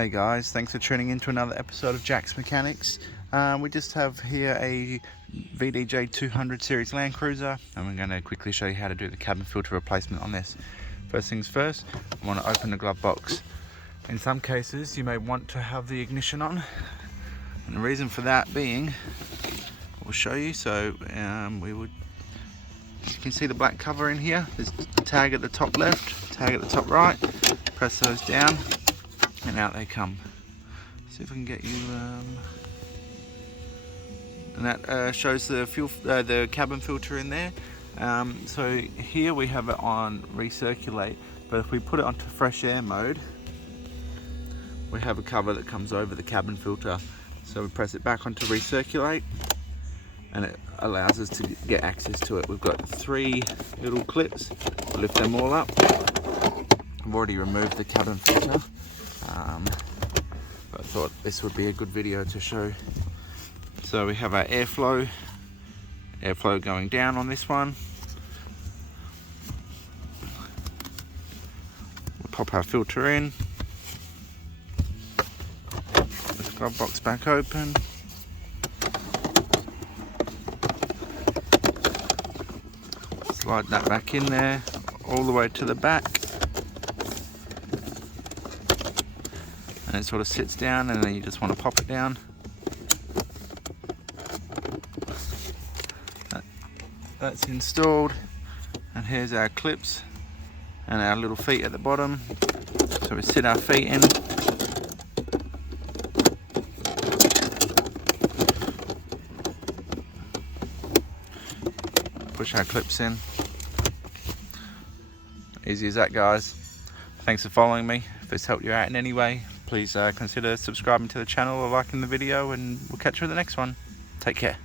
Hey guys, thanks for tuning in to another episode of Jack's Mechanics. We just have here a VDJ 200 series Landcruiser, and we're going to quickly show you how to do the cabin filter replacement on this. First things first, I want to open the glove box. In some cases you may want to have the ignition on, and the reason for that being, we'll show you. So you can see the black cover in here. There's a tag at the top left, tag at the top right. Press those down and out they come. See if I can get you, and that shows the the cabin filter in there. So here we have it on recirculate, but if we put it onto fresh air mode, we have a cover that comes over the cabin filter. So we press it back onto recirculate, and it allows us to get access to it. We've got 3 little clips. We'll lift them all up. I've already removed the cabin filter. But I thought this would be a good video to show. So we have our airflow going down on this one. We'll pop our filter in. Put the glove box back open. Slide that back in there, all the way to the back. And it sort of sits down, and then you just want to pop it down. That's installed, and here's our clips and our little feet at the bottom. So we sit our feet in, push our clips in. Easy as that, guys. Thanks for following me. If this helped you out in any way, please consider subscribing to the channel or liking the video, and we'll catch you in the next one. Take care.